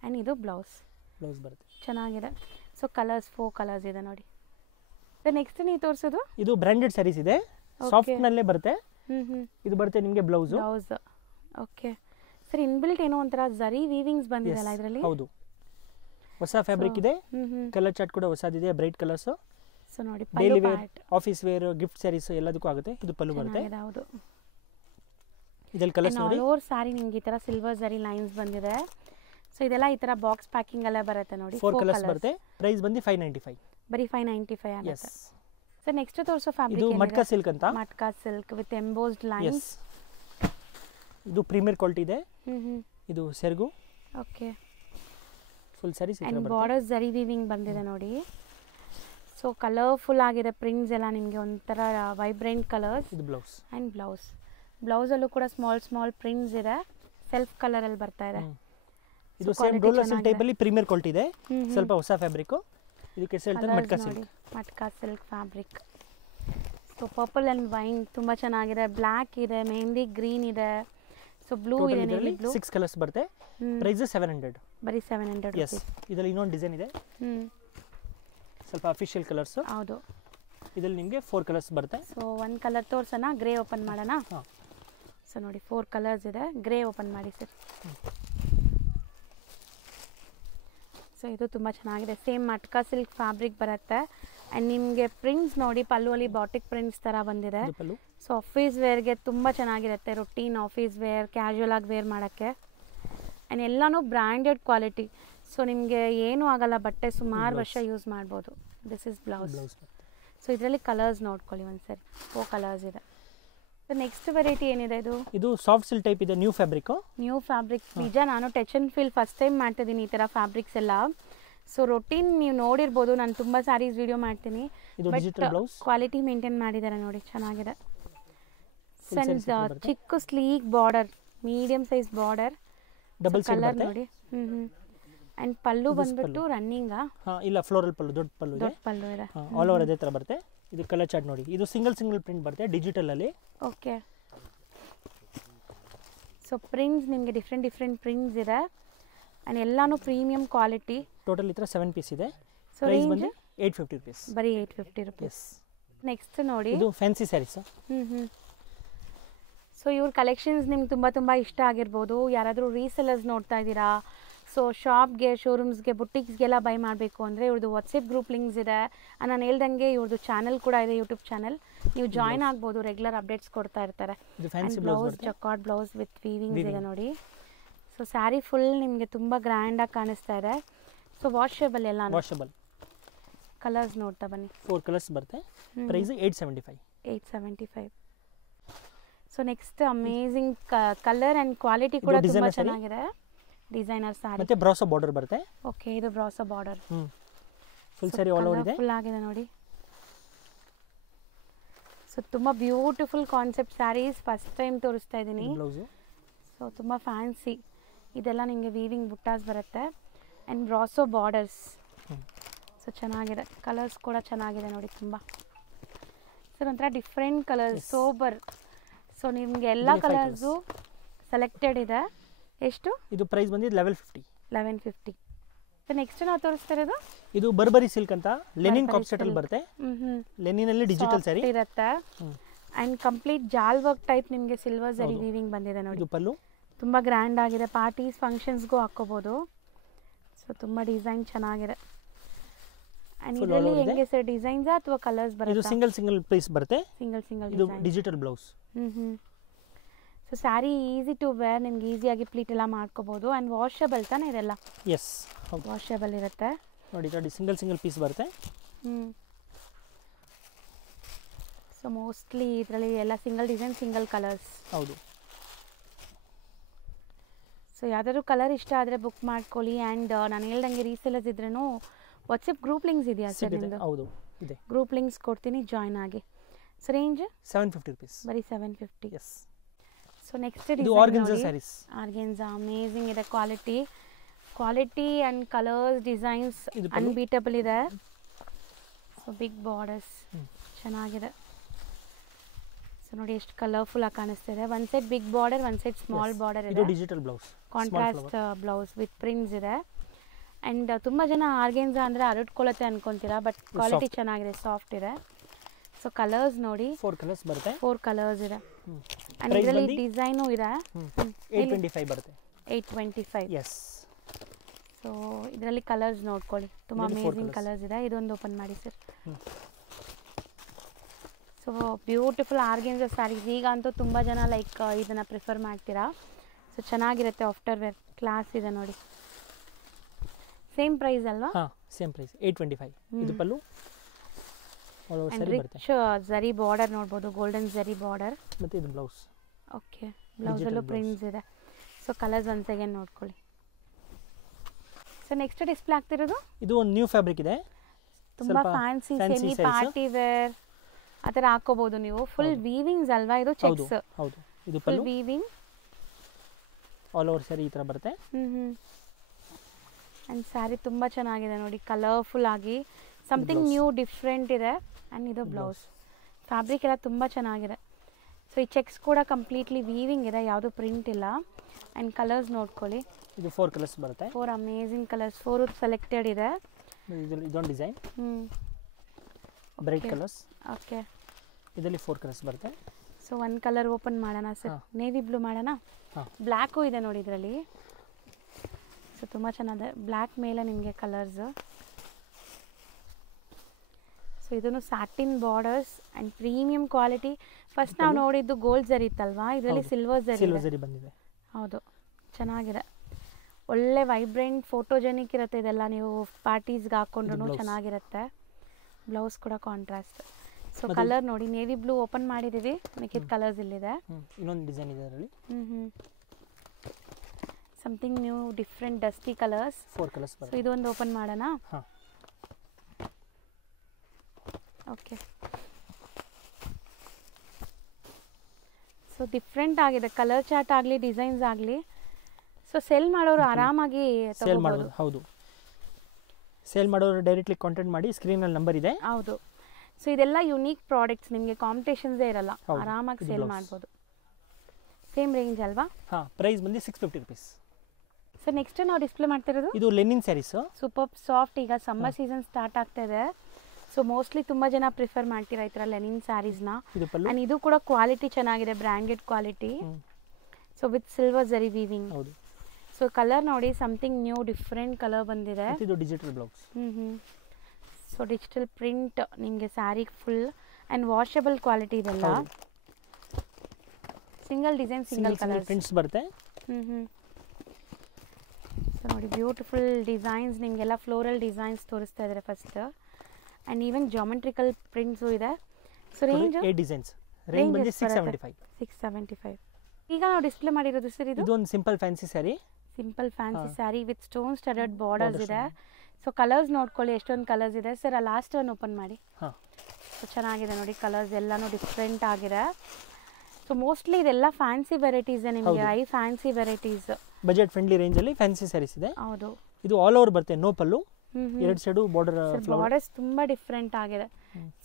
ಆ್ಯಂಡ್ ಇದು ಬ್ಲೌಸ್ ಬರುತ್ತೆ, ಚೆನ್ನಾಗಿದೆ. ಸೊ ಕಲರ್ಸ್ 4 ಕಲರ್ಸ್ ಇದೆ ನೋಡಿ. ಸೊ ನೆಕ್ಸ್ಟ್ ನೀವು ತೋರಿಸೋದು ಇದು ಬ್ರ್ಯಾಂಡೆಡ್ ಸ್ಯಾರೀಸ್ ಇದೆ, ಸಾಫ್ಟ್ ನಲ್ಲೇ ಬರುತ್ತೆ. ಇದು ಬರುತ್ತೆ ನಿಮಗೆ ಬ್ಲೌಸ್. ಓಕೆ ಸರ್, ಇನ್ಬಿಲ್ಟ್ ಏನೋ ಒಂಥರ ಜರಿ ವೀವಿಂಗ್ಸ್ ಬಂದಿದೆಲ್ಲ ಇದರಲ್ಲಿ. ಹೌದು, ಹೊಸ ಫ್ಯಾಬ್ರಿಕ್ ಇದೆ. ಕಲರ್ ಚಾರ್ಟ್ ಕೂಡ ಹೊಸದಿದೆ, ಬ್ರೈಟ್ ಕಲರ್ಸ್. ಸೊ ನೋಡಿ, daily wear, office wear, gift saris ಎಲ್ಲದಕ್ಕೂ ಆಗುತ್ತೆ. ಇದು ಪಲ್ಲು ಬರುತ್ತೆ. ಹೌದು, ಇದರಲ್ಲಿ ಕಲರ್ಸ್ ನೋಡಿ. ಆಲ್ ಓವರ್ ಸಾರಿ ನಿಮಗೆ ಈ ತರ ಸಿಲ್ವರ್ ಜರಿ ಲೈನ್ಸ್ ಬಂದಿದೆ. ಸೊ ಇದೆಲ್ಲ ಈ ತರ ಬಾಕ್ಸ್ ಪ್ಯಾಕಿಂಗ್ ಅಲ್ಲೇ ಬರುತ್ತೆ ನೋಡಿ. 4 ಕಲರ್ಸ್ ಬರುತ್ತೆ. ಪ್ರೈಸ್ ಬಂದು 595. ಬರೀ 595 ಆಗುತ್ತೆ. ಸರ್ ನೆಕ್ಸ್ಟ್ ತೋರಿಸೋ ಫ್ಯಾಬ್ರಿಕ್ ಇದು ಮಟ್ಕಾ ಸಿಲ್ಕ್ ಅಂತ. Matka silk with embossed lines. ಇದು ಪ್ರೀಮಿಯರ್ ಕ್ವಾಲಿಟಿ ಇದೆ. ಇದು ಸೆರಗು. Okay, full sarees and borders zari weaving ಬಂದಿದೆ ನೋಡಿ. ಸೊ ಕಲರ್ಫುಲ್ ಆಗಿದೆ ಪ್ರಿಂಟ್ಸ್ ಎಲ್ಲ, ನಿಮಗೆ ಒಂಥರ ವೈಬ್ರೆಂಟ್ ಕಲರ್ಸ್. ಇದು ಬ್ಲೌಸ್ ಆ್ಯಂಡ್ ಬ್ಲೌಸಲ್ಲೂ ಕೂಡ ಸ್ಮಾಲ್ ಪ್ರಿಂಟ್ಸ್ ಇದೆ. ಸೆಲ್ಫ್ ಕಲರಲ್ಲಿ ಬರ್ತಾ ಇದೆ. ಇದು ಸೇಮ್ ಡೋಲರ್ ಸಿಲ್ಕ್ ಟೈಪ್ ಅಲ್ಲಿ ಪ್ರೀಮಿಯರ್ ಕ್ವಾಲಿಟಿ ಇದೆ. ಸ್ವಲ್ಪ ಹೊಸ ಫ್ಯಾಬ್ರಿಕ್. ಇದಕ್ಕೆ ಹೇಳ್ತಾರೆ matka silk. Matka silk fabric. So purple and wine ತುಂಬ ಚೆನ್ನಾಗಿದೆ. ಬ್ಲ್ಯಾಕ್ ಇದೆ, ಮೆಹಂದಿ ಗ್ರೀನ್ ಇದೆ. ಸೊ ಬ್ಲೂ ಇದೆ, ನೇವಿ ಬ್ಲೂ. 6 ಕಲರ್ಸ್ ಬರುತ್ತೆ. ಪ್ರೈಸ್ 700. ಬರೀ 700. ಎಸ್, ಇದರಲ್ಲಿ ಇನ್ನೊಂದು ಡಿಸೈನ್ ಇದೆ, ಸ್ವಲ್ಪ ಅಫಿಷಿಯಲ್ ಕಲರ್ಸ್. ಹೌದು, ಇದರಲ್ಲಿ ನಿಮಗೆ 4 ಕಲರ್ಸ್ ಬರುತ್ತೆ. ಸೊ 1 ಕಲರ್ ತೋರ್ಸೋಣ, ಗ್ರೇ ಓಪನ್ ಮಾಡೋಣ. ಸೊ ನೋಡಿ 4 ಕಲರ್ಸ್ ಇದೆ. ಗ್ರೇ ಓಪನ್ ಮಾಡಿ ಸರ್. ಸೊ ಇದು ತುಂಬ ಚೆನ್ನಾಗಿದೆ. ಸೇಮ್ ಮಟ್ಕಾ ಸಿಲ್ಕ್ ಫ್ಯಾಬ್ರಿಕ್ ಬರುತ್ತೆ. ಆ್ಯಂಡ್ ನಿಮಗೆ ಪ್ರಿಂಟ್ಸ್ ನೋಡಿ, ಪಲ್ಲುವಲ್ಲಿ ಬಾಟಿಕ್ ಪ್ರಿಂಟ್ಸ್ ಥರ ಬಂದಿದೆ. ಸೊ ಆಫೀಸ್ ವೇರ್ಗೆ ತುಂಬ ಚೆನ್ನಾಗಿರುತ್ತೆ. ರೊಟೀನ್ ಆಫೀಸ್ ವೇರ್, ಕ್ಯಾಶುವಲ್ ಆಗಿ ವೇರ್ ಮಾಡೋಕ್ಕೆ. ಆ್ಯಂಡ್ ಎಲ್ಲನೂ ಬ್ರ್ಯಾಂಡೆಡ್ ಕ್ವಾಲಿಟಿ. ಸೊ ನಿಮಗೆ ಏನೂ ಆಗಲ್ಲ, ಬಟ್ಟೆ ಸುಮಾರು ವರ್ಷ ಯೂಸ್ ಮಾಡ್ಬೋದು. This is blouse. ಸೊ ಇದರಲ್ಲಿ ಕಲರ್ಸ್ ನೋಡ್ಕೊಳ್ಳಿ ಒಂದ್ಸರಿ. 4 ಕಲರ್ಸ್ ಇದೆ. ಸೊ ನೆಕ್ಸ್ಟ್ ವೆರೈಟಿ ಏನಿದೆ? ಇದು ಸಾಫ್ಟ್ ಸಿಲ್ಕ್ ಟೈಪ್ ಇದೆ, ನ್ಯೂ ಫ್ಯಾಬ್ರಿಕ್. ನಿಜ, ನಾನು touch and feel first time ಮಾಡ್ತಿದ್ದೀನಿ ಈ ಥರ ಫ್ಯಾಬ್ರಿಕ್ಸ್ ಎಲ್ಲ. ಸೊ ರೊಟೀನ್ ನೀವು ನೋಡಿರ್ಬೋದು, ನಾನು ತುಂಬ ಸ್ಯಾರೀಸ್ ವಿಡಿಯೋ ಮಾಡ್ತೀನಿ. ಕ್ವಾಲಿಟಿ ಮೇಂಟೈನ್ ಮಾಡಿದ್ದಾರೆ ನೋಡಿ, ಚೆನ್ನಾಗಿದೆ. ಚಿಕ್ಕ sleek border, medium size border, double colour ನೋಡಿ. ಅಂಡ್ ಪಲ್ಲು ಬಂದ್ಬಿಟ್ಟು ರನ್ನಿಂಗ್ ಇಲ್ಲ ಫ್ಲೋರಲ್ ಪಲ್ಲು, ದೊಡ್ಡ ಪಲ್ಲು ಇದೆ. ಪಲ್ಲು ಇದೆ, ಆಲ್ ಓವರ್ ಅದೇ ತರ ಬರುತ್ತೆ. ಇದು ಕಲರ್ ಚಾರ್ಟ್ ನೋಡಿ, ಇದು ಸಿಂಗಲ್ ಪ್ರಿಂಟ್ ಬರುತ್ತೆ ಡಿಜಿಟಲಲ್ಲಿ. ಓಕೆ, ಸೊ ಪ್ರಿಂಟ್ಸ್ ನಿಮಗೆ ಡಿಫ್ರೆಂಟ್ ಪ್ರಿಂಟ್ಸ್ ಇದೆ ಆ್ಯಂಡ್ ಎಲ್ಲಾನು ಪ್ರೀಮಿಯಂ ಕ್ವಾಲಿಟಿ. ಟೋಟಲ್ ಈ ಥರ 7 ಪೀಸ್ ಇದೆ. ಸೊ ಪ್ರೈಸ್ ರೇಂಜ್ ಬಂದು 850 rupees. ಬರೀ 850 rupees. ನೆಕ್ಸ್ಟ್ ನೋಡಿ, ಇದು ಫ್ಯಾನ್ಸಿ ಸ್ಯಾರೀಸ್. ಸೊ ಇವ್ರ ಕಲೆಕ್ಷನ್ಸ್ ನಿಮ್ಗೆ ತುಂಬ ಇಷ್ಟ ಆಗಿರ್ಬೋದು. ಯಾರಾದರೂ ರೀಸೆಲರ್ಸ್ ನೋಡ್ತಾ ಇದ್ದೀರಾ, ಸೊ ಶಾಪ್ಗೆ, ಶೋರೂಮ್ಸ್ಗೆ, ಬುಟ್ಟಿಕ್ಸ್ಗೆಲ್ಲ ಬೈ ಮಾಡಬೇಕು ಅಂದರೆ ಇವ್ರದ್ದು ವಾಟ್ಸಪ್ ಗ್ರೂಪ್ ಲಿಂಕ್ಸ್ ಇದೆ. ನಾನು ಹೇಳ್ದಂಗೆ ಇವ್ರದ್ದು ಚಾನಲ್ ಕೂಡ ಇದೆ, ಯೂಟ್ಯೂಬ್ ಚಾನಲ್. ನೀವು ಜಾಯ್ನ್ ಆಗ್ಬೋದು, ರೆಗ್ಯುಲರ್ ಅಪ್ಡೇಟ್ಸ್ ಕೊಡ್ತಾ ಇರ್ತಾರೆ. Blouse jacquard blouse with weavings ಇದೆ ನೋಡಿ. ಸೊ ಸ್ಯಾರಿ ಫುಲ್ ನಿಮಗೆ ತುಂಬ ಗ್ರ್ಯಾಂಡಾಗಿ ಕಾಣಿಸ್ತಾ ಇದೆ. ಸೊ ವಾಷೇಬಲ್ ಎಲ್ಲ, ವಾಷಬಲ್. ಕಲರ್ಸ್ ನೋಡ್ತಾ ಬನ್ನಿ. 4 ಕಲರ್ಸ್ ಬರುತ್ತೆ. Price 875. So next amazing colour and quality ಕೂಡ ತುಂಬ ಚೆನ್ನಾಗಿದೆ. ಡಿಸೈನರ್ ಸ್ಯಾರಿ ಮತ್ತೆ ಬ್ರಾಸೋ ಬಾರ್ಡರ್ ಬರುತ್ತೆ. ಓಕೆ, ಇದು brasso border. Full sari all over ಇದೆ. ಫುಲ್ ಆಗಿದೆ ನೋಡಿ. ಸೊ ತುಂಬ beautiful concept saris first time ತೋರಿಸ್ತಾ ಇದ್ದೀನಿ. ಬ್ಲೌಸು ಸೊ ತುಂಬ ಫ್ಯಾನ್ಸಿ, ಇದೆಲ್ಲ ನಿಮಗೆ ವೀವಿಂಗ್ ಬುಟ್ಟಾಸ್ ಬರುತ್ತೆ ಆ್ಯಂಡ್ ಬ್ರಾಸೋ ಬಾರ್ಡರ್ಸ್. ಸೊ ಚೆನ್ನಾಗಿದೆ, ಕಲರ್ಸ್ ಕೂಡ ಚೆನ್ನಾಗಿದೆ ನೋಡಿ ತುಂಬ. ಸರ್ ಒಂಥರ ಡಿಫ್ರೆಂಟ್ ಕಲರ್ಸ್, ಸೋಬರ್. ಸೊ ನಿಮಗೆ ಎಲ್ಲ ಕಲರ್ಸು ಸೆಲೆಕ್ಟೆಡ್ ಇದೆ. ಎಷ್ಟು? ಇದು ಪ್ರೈಸ್ ಬಂದಿದ್ದು 1150. ಸೊ ನೆಕ್ಸ್ಟ್ ನಾವು ತೋರಿಸ್ತಾ ಇರೋದು ಇದು ಬರ್ಬರಿ ಸಿಲ್ಕ್ ಅಂತ ಲೆನಿನ್ ಕಾಪ್ ಸೆಟ್ ಅಲ್ಲಿ ಬರುತ್ತೆ. ಲೆನಿನ್ ಅಲ್ಲಿ ಡಿಜಿಟಲ್ ಸ್ಯಾರಿ ಇರುತ್ತೆ ಅಂಡ್ ಕಂಪ್ಲೀಟ್ ಜಾಲ್ ವರ್ಕ್ ಟೈಪ್ ನಿಮಗೆ ಸಿಲ್ವರ್ ಜರಿ ವೀವಿಂಗ್ ಬಂದಿದೆ ನೋಡಿ. ಇದು ಪಲ್ಲು ತುಂಬಾ ಗ್ರ್ಯಾಂಡ್ ಆಗಿದೆ, ಪಾರ್ಟೀಸ್ ಫಂಕ್ಷನ್ಸ್ಗೂ ಹಾಕೋಬಹುದು. ಸೊ ತುಂಬಾ ಡಿಸೈನ್ ಚೆನ್ನಾಗಿದೆ. ಅಂಡ್ ಇದರಲ್ಲಿ ಹೆಂಗೆ ಸರ್ ಡಿಸೈನ್ಸ್ ಅಥವಾ ಕಲರ್ಸ್ ಬರುತ್ತೆ? ಇದು ಸಿಂಗಲ್ ಪೀಸ್ ಬರುತ್ತೆ. ಸಿಂಗಲ್ ಇದು digital blouse. So sari easy to wear, ನಿಮ್ಗೆ ಈಸಿಯಾಗಿ ಪ್ಲೀಟ್ ಎಲ್ಲ ಮಾಡ್ಕೋಬಹುದು. ಆ್ಯಂಡ್ ವಾಷಬಲ್ ತಾನೆ ಇದೆಲ್ಲ? ಎಸ್, ವಾಷಬಲ್ ಇರುತ್ತೆ ನೋಡಿ. ಇದರಲ್ಲಿ ಸಿಂಗಲ್ ಪೀಸ್ ಬರುತ್ತೆ. ಸೊ ಮೋಸ್ಟ್ಲಿ ಇದರಲ್ಲಿ ಎಲ್ಲ ಸಿಂಗಲ್ ಡಿಸೈನ್, ಸಿಂಗಲ್ ಕಲರ್ಸ್. ಹೌದು. ಸೊ ಯಾವ್ದಾದ್ರು ಕಲರ್ ಇಷ್ಟ ಆದರೆ ಬುಕ್ ಮಾಡ್ಕೊಳ್ಳಿ. ಆ್ಯಂಡ್ ನಾನು ಹೇಳ್ದಂಗೆ ರೀಸೆಲರ್ಸ್ ಇದ್ರೂ ವಾಟ್ಸಪ್ ಗ್ರೂಪ್ ಲಿಂಕ್ಸ್ ಇದೆಯಾ ಸರ್ ನಿಮ್ಮದು? ಹೌದು ಇದೆ. ಗ್ರೂಪ್ ಲಿಂಕ್ಸ್ ಕೊಡ್ತೀನಿ, ಜಾಯ್ನ್ ಆಗಿ. So range 750 rupees. ಬರೀ 750. ಎಸ್. ಸೊ ನೆಕ್ಸ್ಟ್ ಇದು ಆರ್ಗನ್ಜಾ ಸ್ಯಾರೀಸ್. ಆರ್ಗನ್ಜಾ ಅಮೇಜಿಂಗ್ ಇದೆ, quality and colours designs unbeatable ಇದೆ. ಸೊ ಬಿಗ್ ಬಾರ್ಡರ್ಸ್ ಚೆನ್ನಾಗಿದೆ. ಸೊ ನೋಡಿ ಎಷ್ಟು ಕಲರ್ಫುಲ್ ಆಗಿ ಕಾಣಿಸ್ತಿದೆ. One side big border, one side small border ಇದೆ. Digital blouse, contrast blouse with prints ಇದೆ. ಆ್ಯಂಡ್ ತುಂಬ ಜನ ಆರ್ಗೆನ್ಸಾ ಅಂದರೆ ಹರಡ್ಕೊಳ್ಳುತ್ತೆ ಅನ್ಕೊಂತೀರಾ, ಬಟ್ ಕ್ವಾಲಿಟಿ ಚೆನ್ನಾಗಿದೆ, ಸಾಫ್ಟ್ ಇದೆ. ಸೊ ಕಲರ್ಸ್ ನೋಡಿ, 4 ಕಲರ್ಸ್ ಬರುತ್ತೆ. 4 ಕಲರ್ಸ್ ಇದೆ. ಆ್ಯಂಡ್ ಇದರಲ್ಲಿ ಡಿಸೈನು ಇದೆ. 825 ಬರುತ್ತೆ. 825. ಎಸ್. ಸೊ ಇದರಲ್ಲಿ ಕಲರ್ಸ್ ನೋಡ್ಕೊಳ್ಳಿ, ತುಂಬ ಅಮೇಜಿಂಗ್ ಕಲರ್ಸ್ ಇದೆ. ಇದೊಂದು ಓಪನ್ ಮಾಡಿ sir. So beautiful organza saris ಈಗ ಅಂತೂ ತುಂಬ ಜನ ಲೈಕ್ ಇದನ್ನು ಪ್ರಿಫರ್ ಮಾಡ್ತೀರಾ. ಸೊ ಚೆನ್ನಾಗಿರುತ್ತೆ, ಆಫ್ಟರ್ ವೇರ್ ಕ್ಲಾಸ್ ಇದೆ ನೋಡಿ. ಸೇಮ್ ಪ್ರೈಸ್ ಅಲ್ವಾ? ಹಾಂ, ಸೇಮ್ ಪ್ರೈಸ್ 825. ಇದು ಪಲ್ಲು ರಿಚ್ ಜರಿ ಬಾರ್ಡರ್ ನೋಡ್ಬೋದು, ಗೋಲ್ಡನ್ ಜರಿ ಬಾರ್ಡರ್. ಮತ್ತೆ ಇದು ಬ್ಲೌಸ್. ಓಕೆ, ಬ್ಲೌಸಲ್ಲೂ ಪ್ರಿಂಟ್ಸ್ ಇದೆ. ಸೊ ಕಲರ್ಸ್ ಒನ್ಸ್ ಅಗೇನ್ ನೋಡ್ಕೊಳ್ಳಿ. ಸೊ ನೆಕ್ಸ್ಟ್ ಡಿಸ್ಪ್ಲೇ ಆಗ್ತಿರೋದು ಇದು ಒಂದು ನ್ಯೂ ಫ್ಯಾಬ್ರಿಕ್ ಇದೆ, ತುಂಬಾ ಫ್ಯಾನ್ಸಿ ಸೆಮಿ ಪಾರ್ಟಿ ವೇರ್ ಆ ಥರ ಹಾಕೋಬಹುದು ನೀವು. ಫುಲ್ ವೀವಿಂಗ್ಸ್ ಅಲ್ವಾ ಇದು? ಚೆಕ್ಸ್. ಹೌದು. ಇದು full weaving all over sari ಈ ಥರ ಬರುತ್ತೆ. ಆ್ಯಂಡ್ ಸ್ಯಾರಿ ತುಂಬ ಚೆನ್ನಾಗಿದೆ ನೋಡಿ, ಕಲರ್ಫುಲ್ ಆಗಿ ಸಮಥಿಂಗ್ ನ್ಯೂ ಡಿಫ್ರೆಂಟ್ ಇದೆ. ಆ್ಯಂಡ್ ಇದು ಬ್ಲೌಸ್. ಫ್ಯಾಬ್ರಿಕ್ ಎಲ್ಲ ತುಂಬ ಚೆನ್ನಾಗಿದೆ. ಸೊ ಈ ಚೆಕ್ಸ್ ಕೂಡ ಕಂಪ್ಲೀಟ್ಲಿ ವೀವಿಂಗ್ ಇದೆ, ಯಾವುದು ಪ್ರಿಂಟ್ ಇಲ್ಲ. ಆ್ಯಂಡ್ ಕಲರ್ಸ್ ನೋಡ್ಕೊಳ್ಳಿ, ಇದು 4 ಕಲರ್ಸ್ ಬರುತ್ತೆ. 4 ಅಮೇಜಿಂಗ್ ಕಲರ್ಸ್, 4 ಸೆಲೆಕ್ಟೆಡ್ ಇದೆ. ಇದೊಂದು ಡಿಸೈನ್ ಬ್ರೈಟ್ ಕಲರ್ಸ್. ಓಕೆ, ಇದರಲ್ಲಿ 4 ಕಲರ್ಸ್ ಬರುತ್ತೆ. ಸೊ ಒಂದು ಕಲರ್ ಓಪನ್ ಮಾಡೋಣ ಸರ್, ನೇವಿ ಬ್ಲೂ ಮಾಡೋಣ. ಬ್ಲ್ಯಾಕು ಇದೆ ನೋಡಿ ಇದರಲ್ಲಿ. ಸೊ ತುಂಬ ಚೆನ್ನಾಗಿದೆ, ಬ್ಲ್ಯಾಕ್ ಮೇಲೆ ನಿಮಗೆ ಕಲರ್ಸ್. ಸೊ ಇದನ್ನು satin borders and premium quality. First ನಾವು ನೋಡಿದ್ದು ಗೋಲ್ಡ್ ಜರಿ ಇತ್ತಲ್ವಾ, ಇದರಲ್ಲಿ ಸಿಲ್ವರ್ ಜರಿ ಬಂದಿದೆ. ಹೌದು, ಚೆನ್ನಾಗಿದೆ, ಒಳ್ಳೆ ವೈಬ್ರೆಂಟ್ ಫೋಟೋಜೆನಿಕ್ ಇರುತ್ತೆ. ಇದೆಲ್ಲ ನೀವು ಪಾರ್ಟೀಸ್ಗೆ ಹಾಕೊಂಡ್ರು ಚೆನ್ನಾಗಿರುತ್ತೆ. ಬ್ಲೌಸ್ ಕೂಡ ಕಾಂಟ್ರಾಸ್ಟ್. ಸೊ ಕಲರ್ ನೋಡಿ, ನೇವಿ ಬ್ಲೂ ಓಪನ್ ಮಾಡಿದ್ದೀವಿ, ಮಿಕ್ಕಿದ ಕಲರ್ಸ್ ಇಲ್ಲಿದೆ. ಇನ್ನೊಂದು ಡಿಸೈನ್ ಇದೆ ಅದರಲ್ಲಿ. Something new different dusty colours. 4 colours ಬರುತ್ತೆ. ಸೊ ಇದೊಂದು ಓಪನ್ ಮಾಡೋಣ. ಓಕೆ, ಸೊ ಡಿಫ್ರೆಂಟ್ ಆಗಿದೆ, ಕಲರ್ ಚಾರ್ಟ್ ಆಗಲಿ ಡಿಸೈನ್ಸ್ ಆಗಲಿ. ಸೊ ಸೆಲ್ ಮಾಡೋರು ಆರಾಮಾಗಿ ಸೇಲ್ ಮಾಡೋದು. ಹೌದು, ಸೇಲ್ ಮಾಡೋರು ಡೈರೆಕ್ಟ್ಲಿ ಕಾಂಟ್ಯಾಕ್ಟ್ ಮಾಡಿ, ಸ್ಕ್ರೀನಲ್ಲಿ ನಂಬರ್ ಇದೆ. ಹೌದು, ಸೊ ಇದೆಲ್ಲ ಯುನೀಕ್ ಪ್ರಾಡಕ್ಟ್ಸ್, ನಿಮಗೆ ಕಾಂಪಿಟೇಷನ್ಸೇ ಇರಲ್ಲ, ಹೌದು. ಆರಾಮಾಗಿ ಇದು ಸೇಲ್ blouse. ಮಾಡ್ಬೋದು. ಸೇಮ್ ರೇಂಜ್ ಅಲ್ವಾ? ಹಾಂ, ಪ್ರೈಸ್ ಬಂದು 650 ರುಪೀಸ್. ಸೊ ನೆಕ್ಸ್ಟ್ ನಾವು ಡಿಸ್ಪ್ಲೇ ಮಾಡ್ತಿರೋದು ಇದು ಲೆನಿನ್ ಸ್ಯಾರೀಸ್. Super soft. ಈಗ ಸಮ್ಮರ್ ಸೀಸನ್ ಸ್ಟಾರ್ಟ್ ಆಗ್ತಾ ಇದೆ, ಸೊ ಮೋಸ್ಟ್ಲಿ ತುಂಬ ಜನ ಪ್ರಿಫರ್ ಮಾಡ್ತೀರಾ ಈ ಥರ ಲೆನಿನ್ ಸ್ಯಾರೀಸ್ನ. ಇದು ಪಲ್ಲು. ಆ್ಯಂಡ್ ಇದು ಕೂಡ ಕ್ವಾಲಿಟಿ ಚೆನ್ನಾಗಿದೆ, branded quality. So with silver zari weaving. ಹೌದು. ಸೊ ಕಲರ್ ನೋಡಿ, ಸಮಥಿಂಗ್ ನ್ಯೂ ಡಿಫ್ರೆಂಟ್ ಕಲರ್ ಬಂದಿದೆ. ಇದು digital blouse. So digital print ನಿಮಗೆ saree full and washable quality ಇದೆಲ್ಲ. Single design single colour prints ಬರುತ್ತೆ. ಸೊ ನೋಡಿ ಬ್ಯೂಟಿಫುಲ್ ಡಿಸೈನ್ಸ್, ನಿಮಗೆಲ್ಲ ಫ್ಲೋರಲ್ ಡಿಸೈನ್ಸ್ ತೋರಿಸ್ತಾ ಇದ್ದಾರೆ first. And even geometrical prints ಇದೆ. So range 8 designs. ರೇಂಜ್ ಬಂದು 675. 675. ಈಗ ನಾವು ಡಿಸ್ಪ್ಲೇ ಮಾಡಿರೋದು ಸರ್ ಇದು ಒಂದು simple fancy saree. Simple fancy saree with stone studded borders ಇದೆ. ಸೊ ಕಲರ್ಸ್ ನೋಡ್ಕೊಳ್ಳಿ, ಎಷ್ಟೊಂದು ಕಲರ್ಸ್ ಇದೆ ಸರ್. ಆ ಲಾಸ್ಟ್ ಒನ್ ಓಪನ್ ಮಾಡಿ. ಹಾಂ, ಸೊ ಚೆನ್ನಾಗಿದೆ ನೋಡಿ, ಕಲರ್ಸ್ ಎಲ್ಲಾನು ಡಿಫ್ರೆಂಟ್ ಆಗಿದೆ. ಸೊ ಮೋಸ್ಟ್ಲಿ ಇದೆಲ್ಲ ಫ್ಯಾನ್ಸಿ ವೆರೈಟೀಸ್ ನಿಮಗೆ, I fancy varieties. Budget friendly ರೇಂಜಲ್ಲಿ ಫ್ಯಾನ್ಸಿ ಸ್ಯಾರೀಸ್ ಇದೆ. ಹೌದು. ಇದು ಆಲ್ ಓವರ್ ಬರುತ್ತೆ, ನೋ ಪಲ್ಲು, 2 ಸೈಡು ಬಾರ್ಡರ್. ಬಾರ್ಡರ್ಸ್ ತುಂಬ ಡಿಫ್ರೆಂಟ್ ಆಗಿದೆ.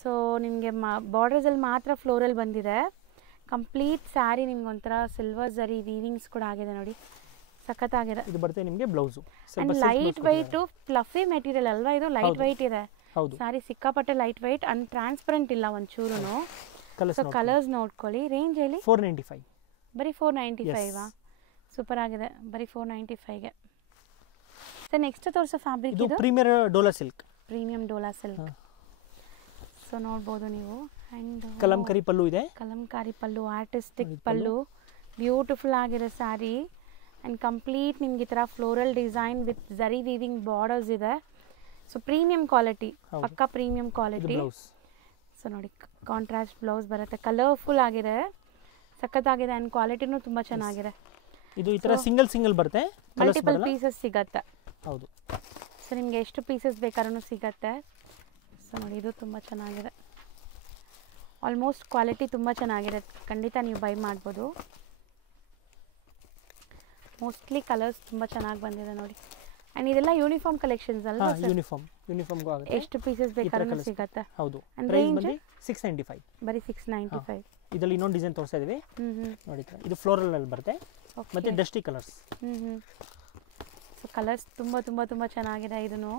ಸೊ ನಿಮಗೆ ಬಾರ್ಡರ್ಸಲ್ಲಿ ಮಾತ್ರ ಫ್ಲೋರಲ್ ಬಂದಿದೆ. ಕಂಪ್ಲೀಟ್ ಸ್ಯಾರಿ ನಿಮ್ಗೆ ಒಂಥರ ಸಿಲ್ವರ್ ಜರಿ ವೀವಿಂಗ್ಸ್ ಕೂಡ ಆಗಿದೆ ನೋಡಿ, ಸಖತ್ತಾಗಿದೆ. ಇದು ಬರುತ್ತೆ ನಿಮಗೆ blouse. And light white fluffy material ಅಲ್ವಾ ಇದು, ಲೈಟ್ ವೈಟ್ ಇದೆ ಹೌದು. ಸ್ಯಾರಿ, ಸಿಕ್ಕಾಪಟ್ಟೆ ಲೈಟ್ ವೈಟ್ ಅಂಡ್ ಟ್ರಾನ್ಸ್ಪರೆಂಟ್ ಇಲ್ಲ ಒಂಚೂರು. ಸೊ ಕಲರ್ಸ್ ನೋಡ್ಕೊಳ್ಳಿ. ರೇಂಜ್ ಹೇಳಿ. 495. ಬರೀ 495. ಸೂಪರ್ ಆಗಿದೆ, ಬರೀ 495ಗೆ. ಸರ್ ನೆಕ್ಸ್ಟ್ ತೋರಿಸೋ ಫ್ಯಾಬ್ರಿಕ್ ಇದು ಇದು premier dola silk. Premium dola silk. So ನೋಡ್ಬೋದು ನೀವು. ಆ್ಯಂಡ್ ಕಲಂಕರಿ ಪಲ್ಲು ಇದೆ. ಕಲಂಕಾರಿ ಪಲ್ಲು, ಆರ್ಟಿಸ್ಟಿಕ್ ಪಲ್ಲು, ಬ್ಯೂಟಿಫುಲ್ ಆಗಿದೆ ಸ್ಯಾರಿ. ಆ್ಯಂಡ್ ಕಂಪ್ಲೀಟ್ ನಿಮ್ಗೆ ಈ ಥರ floral design with zari weaving borders ಇದೆ. ಸೊ ಪ್ರೀಮಿಯಂ ಕ್ವಾಲಿಟಿ, ಪಕ್ಕಾ ಪ್ರೀಮಿಯಂ ಕ್ವಾಲಿಟಿ. ಸೊ ನೋಡಿ ಕಾಂಟ್ರಾಸ್ಟ್ ಬ್ಲೌಸ್ ಬರುತ್ತೆ, ಕಲರ್ಫುಲ್ ಆಗಿದೆ, ಸಖತ್ತಾಗಿದೆ. ಆ್ಯಂಡ್ ಕ್ವಾಲಿಟಿನೂ ತುಂಬ ಚೆನ್ನಾಗಿದೆ. ಇದು ಈ ಥರ ಸಿಂಗಲ್ ಬರುತ್ತೆ, ಮಲ್ಟಿಪಲ್ ಪೀಸಸ್ ಸಿಗತ್ತೆ. ಹೌದು. ಸೊ ನಿಮಗೆ ಎಷ್ಟು ಪೀಸಸ್ ಬೇಕಾದ್ರೂ ಸಿಗತ್ತೆ. ಸೊ ನೋಡಿ ಇದು ತುಂಬ ಚೆನ್ನಾಗಿದೆ, ಆಲ್ಮೋಸ್ಟ್ ಕ್ವಾಲಿಟಿ ತುಂಬ ಚೆನ್ನಾಗಿದೆ, ಖಂಡಿತ ನೀವು ಬೈ ಮಾಡ್ಬೋದು. ಮೋಸ್ಟ್ಲಿ ಕಲರ್ಸ್ ತುಂಬ ಚೆನ್ನಾಗಿ ಬಂದಿದೆ ನೋಡಿ. ಆ್ಯಂಡ್ ಇದೆಲ್ಲ ಯೂನಿಫಾರ್ಮ್ ಕಲೆಕ್ಷನ್ಸ್ ಅಲ್ವಾ ಸರ್? ಯೂನಿಫಾರ್ಮ್ಗೂ ಆಗುತ್ತೆ, ಎಷ್ಟು ಪೀಸಸ್ ಬೇಕಾದ್ರೂ ಸಿಗತ್ತೆ. ಹೌದು. And price range? ಬಂದು 695. ಬರೀ 695. ಇದರಲ್ಲಿ ಇನ್ನೊಂದು ಡಿಸೈನ್ ತೋರಿಸ್ತಾ ಇದೀವಿ ನೋಡಿ. ಇದು ಫ್ಲೋರಲ್ ಅಲ್ಲಿ ಬರುತ್ತೆ, ಮತ್ತೆ ಡಸ್ಟಿ ಕಲರ್ಸ್. ಸೊ ಕಲರ್ಸ್ ತುಂಬ ತುಂಬ ತುಂಬ ಚೆನ್ನಾಗಿದೆ. ಇದನ್ನು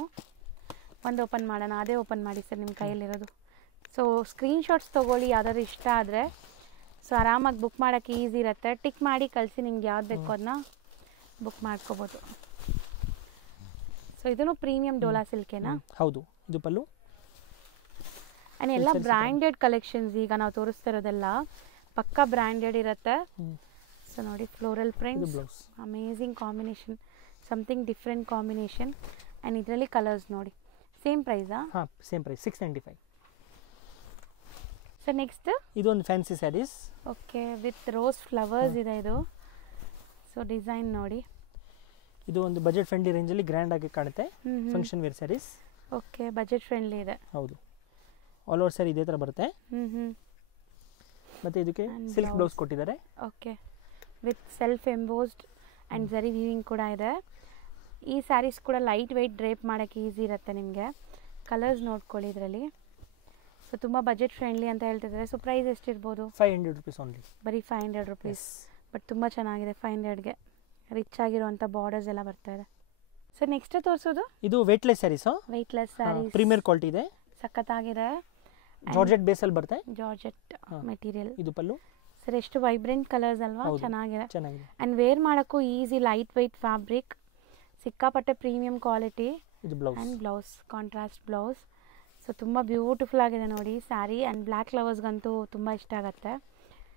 ಒಂದು ಓಪನ್ ಮಾಡೋಣ, ಅದೇ ಓಪನ್ ಮಾಡಿ ಸರ್ ನಿಮ್ಮ ಕೈಯಲ್ಲಿರೋದು. ಸೊ ಸ್ಕ್ರೀನ್ಶಾಟ್ಸ್ ತೊಗೊಳ್ಳಿ, ಯಾವ್ದಾದ್ರು ಇಷ್ಟ ಆದರೆ. ಸೊ ಆರಾಮಾಗಿ ಬುಕ್ ಮಾಡೋಕ್ಕೆ ಈಸಿ ಇರುತ್ತೆ. ಟಿಕ್ ಮಾಡಿ ಕಳಿಸಿ, ನಿಮ್ಗೆ ಯಾವ್ದು ಬೇಕೋ ಅದನ್ನ ಬುಕ್ ಮಾಡ್ಕೋಬೋದು. ಸೊ ಇದನ್ನು ಪ್ರೀಮಿಯಂ ಡೋಲಾ ಸಿಲ್ಕೇನಾ? ಹೌದು. ಇದು ಪಲ್ಲು. ಆ್ಯಂಡ್ ಎಲ್ಲ ಬ್ರ್ಯಾಂಡೆಡ್ ಕಲೆಕ್ಷನ್ಸ್ ಈಗ ನಾವು ತೋರಿಸ್ತಾ ಇರೋದೆಲ್ಲ ಪಕ್ಕಾ ಬ್ರ್ಯಾಂಡೆಡ್ ಇರುತ್ತೆ. ಸೊ ನೋಡಿ floral prints, amazing combination, something different combination. And ಇದರಲ್ಲಿ ಕಲರ್ಸ್ ನೋಡಿ. ಸೇಮ್ ಪ್ರೈಸಾ? ಹಾಂ, ಸೇಮ್ ಪ್ರೈಸ್ 695. ಸರ್ ನೆಕ್ಸ್ಟ್ ಇದು ಒಂದು fancy saris. Okay, with rose flowers ಇದೆ ಇದು. ಸೊ ಡಿಸೈನ್ ನೋಡಿ. ಇದು ಒಂದು ಬಜೆಟ್ ಫ್ರೆಂಡ್ಲಿ ರೇಂಜಲ್ಲಿ ಗ್ರ್ಯಾಂಡ್ ಆಗಿ ಕಾಣುತ್ತೆ, function wear saris. Okay, budget friendly ಇದೆ. ಹೌದು. ಆಲ್ ಓವರ್ ಸ್ಯಾರಿ ಇದೇ ಥರ ಬರುತ್ತೆ. ಮತ್ತು ಇದಕ್ಕೆ ಸಿಲ್ಕ್ ಬ್ಲೌಸ್ ಕೊಟ್ಟಿದ್ದಾರೆ. Okay, with self embossed and ಜರಿ ವೀವಿಂಗ್ ಕೂಡ ಇದೆ. ಈ ಸ್ಯಾರೀಸ್ ಕೂಡ ಲೈಟ್ ವೆಯ್ಟ್ ಡ್ರೇಪ್ ಮಾಡೋಕ್ಕೆ ಈಸಿ ಇರುತ್ತೆ ನಿಮಗೆ. ಕಲರ್ಸ್ ನೋಡ್ಕೊಳ್ಳಿ ಇದರಲ್ಲಿ. ಸೊ ತುಂಬ ಬಜೆಟ್ ಫ್ರೆಂಡ್ಲಿ ಅಂತ ಹೇಳ್ತಿದ್ದಾರೆ. ಸೊ ಪ್ರೈಸ್ ಎಷ್ಟಿರ್ಬೋದು? 500 ರುಪೀಸ್ ಓನ್ಲಿ. ಬರೀ 500 ರುಪೀಸ್. ಬಟ್ ತುಂಬ ಚೆನ್ನಾಗಿದೆ, 500ಗೆ ರಿಚ್ ಆಗಿರುವಂಥ ಬಾರ್ಡರ್ಸ್ ಎಲ್ಲ ಬರ್ತಾ ಇದೆ. ಸೊ ನೆಕ್ಸ್ಟ್ ತೋರಿಸೋದು ಇದು weightless saris. Weightless saris, premier quality ಇದೆ, ಸಖತ್ತಾಗಿದೆ. ಜಾರ್ಜೆಟ್ ಬೇಸಲ್ಲಿ ಬರುತ್ತೆ, ಜಾರ್ಜೆಟ್ ಮೆಟೀರಿಯಲ್. ಇದು ಪಲ್ಲು. ಸರ್ ಎಷ್ಟು ವೈಬ್ರೆಂಟ್ ಕಲರ್ಸ್ ಅಲ್ವಾ, ಚೆನ್ನಾಗಿದೆ. ಚೆನ್ನಾಗಿದೆ. ಆ್ಯಂಡ್ ವೇರ್ ಮಾಡೋಕ್ಕೂ ಈಸಿ, ಲೈಟ್ ವೆಯ್ಟ್ ಫ್ಯಾಬ್ರಿಕ್, ಸಿಕ್ಕಾಪಟ್ಟೆ ಪ್ರೀಮಿಯಂ ಕ್ವಾಲಿಟಿ. ಇದು blouse. And blouse, contrast blouse. So ತುಂಬ ಬ್ಯೂಟಿಫುಲ್ ಆಗಿದೆ ನೋಡಿ ಸ್ಯಾರಿ. ಆ್ಯಂಡ್ ಬ್ಲ್ಯಾಕ್ ಲವರ್ಸ್ಗಂತೂ ತುಂಬ ಇಷ್ಟ ಆಗುತ್ತೆ.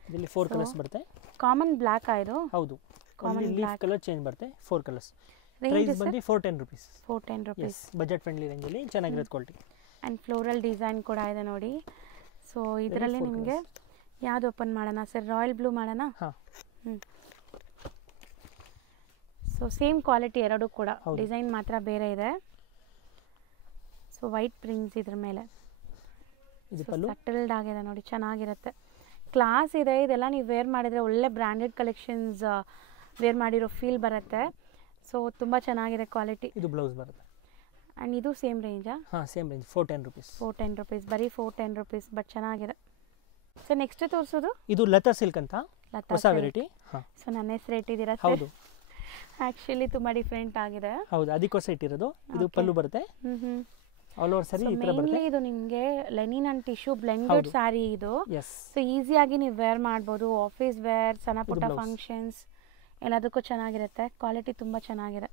ಇದರಲ್ಲಿ 4 ಕಲರ್ಸ್ ಬರುತ್ತೆ. ಕಾಮನ್ ಬ್ಲ್ಯಾಕ್ ಇದು? ಹೌದು. ಕಾಮನ್ ಲೀಫ್ ಕಲರ್ ಚೇಂಜ್ ಬರುತ್ತೆ, 4 ಕಲರ್ಸ್. ಪ್ರೈಸ್ ಬಂದು 410 ರುಪೀಸ್. 410 ರುಪೀಸ್. ಬಜೆಟ್ ಫ್ರೆಂಡ್ಲಿ ರೇಂಜಲ್ಲಿ ಚೆನ್ನಾಗಿರೋದು ಕ್ವಾಲಿಟಿ. ಆ್ಯಂಡ್ ಫ್ಲೋರಲ್ ಡಿಸೈನ್ ಕೂಡ ಇದೆ ನೋಡಿ. ಸೊ ಇದರಲ್ಲಿ ನಿಮಗೆ ಯಾವ್ದು ಓಪನ್ ಮಾಡೋಣ ಸರ್? ರಾಯಲ್ ಬ್ಲೂ ಮಾಡೋಣ? ಹಾಂ. ಸೊ ಸೇಮ್ ಕ್ವಾಲಿಟಿ ಎರಡು ಕೂಡ, ಡಿಸೈನ್ ಮಾತ್ರ ಬೇರೆ ಇದೆ. ಸೊ ವೈಟ್ ಪ್ರಿಂಟ್ಸ್ ಇದ್ರ ಮೇಲೆ ಸಟಲ್ಡ್ ಆಗಿದೆ ನೋಡಿ, ಚೆನ್ನಾಗಿರುತ್ತೆ, ಕ್ಲಾಸ್ ಇದೆ. ಇದೆಲ್ಲ ನೀವು ವೇರ್ ಮಾಡಿದರೆ ಒಳ್ಳೆ ಬ್ರ್ಯಾಂಡೆಡ್ ಕಲೆಕ್ಷನ್ಸ್ ವೇರ್ ಮಾಡಿರೋ ಫೀಲ್ ಬರುತ್ತೆ. ಸೊ ತುಂಬ ಚೆನ್ನಾಗಿದೆ ಕ್ವಾಲಿಟಿ. ಇದು ಬ್ಲೌಸ್ ಬರುತ್ತೆ. ಆ್ಯಂಡ್ ಇದು ಸೇಮ್ ರೇಂಜಾ? ಹಾಂ ಸೇಮ್ ರೇಂಜ್ 410 rupees. 410 rupees, ಬರೀ 410 rupees, ಬಟ್ ಚೆನ್ನಾಗಿದೆ. ಸೊ ನೆಕ್ಸ್ಟ್ ತೋರಿಸೋದು ಇದು ಲತಾ ಸಿಲ್ಕ್ ಅಂತ ಲತಾ ಹೊಸ ವೆರೈಟಿ. ಹಾಂ ಸೊ ನನ್ನ ಹೆಸರು ಇಟ್ಟಿದ್ದೀರಾ? ಹೌದು ಆ್ಯಕ್ಚುಲಿ ತುಂಬ ಡಿಫ್ರೆಂಟ್ ಆಗಿದೆ. ಹೌದು, ಅದಕ್ಕೋಸ್ಕರ ಇಟ್ಟಿರೋದು. ಇದು ಪಲ್ಲು ಬರುತ್ತೆ, ಆಲ್ ಓವರ್ ಸ್ಯಾರಿ ಈ ಥರ ಬರುತ್ತೆ. ಮೇನ್ಲಿ ಇದು ನಿಮಗೆ linen and tissue blended saree ಇದು. ಎಸ್, ಸೊ ಈಸಿಯಾಗಿ ನೀವು ವೇರ್ ಮಾಡ್ಬೋದು, ಆಫೀಸ್ ವೇರ್, ಸಣ್ಣ ಪುಟ್ಟ ಫಂಕ್ಷನ್ಸ್ ಎಲ್ಲದಕ್ಕೂ ಚೆನ್ನಾಗಿರುತ್ತೆ. ಕ್ವಾಲಿಟಿ ತುಂಬ ಚೆನ್ನಾಗಿದೆ.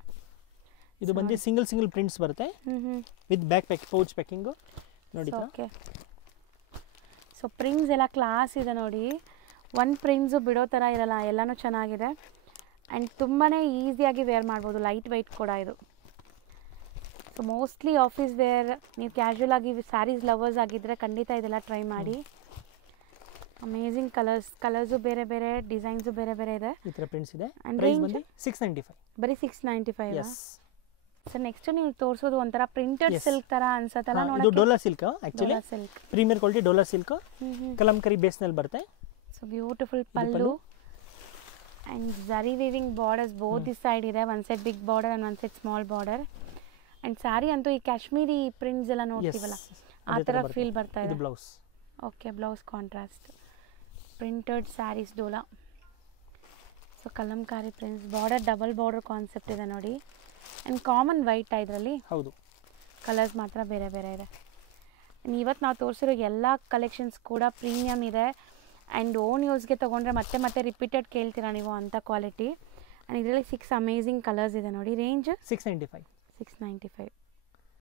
ಇದು ಬಂದು ಸಿಂಗಲ್ ಪ್ರಿಂಟ್ಸ್ ಬರುತ್ತೆ with back pack pouch packing ನೋಡಿ. ಓಕೆ, ಸೊ ಪ್ರಿಂಟ್ಸ್ ಎಲ್ಲ ಕ್ಲಾಸ್ ಇದೆ ನೋಡಿ. ಒಂದು ಪ್ರಿಂಟ್ಸು ಬಿಡೋ ಥರ ಇರಲ್ಲ, ಎಲ್ಲನೂ ಚೆನ್ನಾಗಿದೆ ಆ್ಯಂಡ್ ತುಂಬಾ ಈಸಿಯಾಗಿ ವೇರ್ ಮಾಡ್ಬೋದು. ಲೈಟ್ ವೆಯ್ಟ್ ಕೂಡ ಇದು. ಸೊ ಮೋಸ್ಟ್ಲಿ ಆಫೀಸ್ ವೇರ್, ನೀವು ಕ್ಯಾಶುವಲ್ ಆಗಿ ಸ್ಯಾರೀಸ್ ಲವರ್ಸ್ ಆಗಿದ್ದರೆ ಖಂಡಿತ ಇದೆಲ್ಲ ಟ್ರೈ ಮಾಡಿ. ಅಮೇಝಿಂಗ್ ಕಲರ್ಸು ಬೇರೆ ಬೇರೆ, ಡಿಸೈನ್ಸು ಬೇರೆ ಬೇರೆ ಇದೆ. ಈ ಥರ ಪ್ರಿಂಟ್ಸ್ ಇದೆ. And price range? ಬಂದು 695. ಬರೀ 695. ಎಸ್, ಸೊ ನೆಕ್ಸ್ಟ್ ನೀವು ತೋರಿಸೋದು ಒಂಥರ ಪ್ರಿಂಟೆಡ್ ಸಿಲ್ಕ್ ಥರ ಅನ್ಸತ್ತಲ್ಲ ಇದು ನೋಡೋಕ್ಕೆ. Dola silk. Actually silk premier quality Dola silk Kalamkari ಬೇಸ್ನಲ್ಲಿ ಬರುತ್ತೆ. So beautiful pallu and zari weaving borders both the side ಇದೆ. ಒಂದು ಸೈಡ್ ಬಿಗ್ ಬಾರ್ಡರ್ ಆ್ಯಂಡ್ ಒಂದು side small border. And saree ಅಂತೂ ಈ ಕಾಶ್ಮೀರಿ ಪ್ರಿಂಟ್ಸ್ ಎಲ್ಲ ನೋಡ್ತೀವಲ್ಲ ಆ ಥರ ಫೀಲ್ ಬರ್ತಾ ಇದೆ. Blouse okay, blouse contrast printed saris dola. So kalamkari prints, border double border concept ಇದೆ ನೋಡಿ. ಆ್ಯಂಡ್ ಕಾಮನ್ ವೈಟ್ ಇದರಲ್ಲಿ. ಹೌದು, ಕಲರ್ಸ್ ಮಾತ್ರ ಬೇರೆ ಬೇರೆ ಇದೆ. ಇವತ್ತು ನಾವು ತೋರಿಸಿರೋ ಎಲ್ಲ ಕಲೆಕ್ಷನ್ಸ್ ಕೂಡ ಪ್ರೀಮಿಯಮ್ ಇದೆ ಆ್ಯಂಡ್ ಓನ್ ಯೂಸ್ಗೆ ತೊಗೊಂಡ್ರೆ ಮತ್ತೆ ಮತ್ತೆ ರಿಪೀಟೆಡ್ ಕೇಳ್ತೀರಾ ನೀವು ಅಂಥ ಕ್ವಾಲಿಟಿ. ಆ್ಯಂಡ್ ಇದರಲ್ಲಿ 6 ಅಮೇಝಿಂಗ್ ಕಲರ್ಸ್ ಇದೆ ನೋಡಿ. ರೇಂಜ್ 695. 695.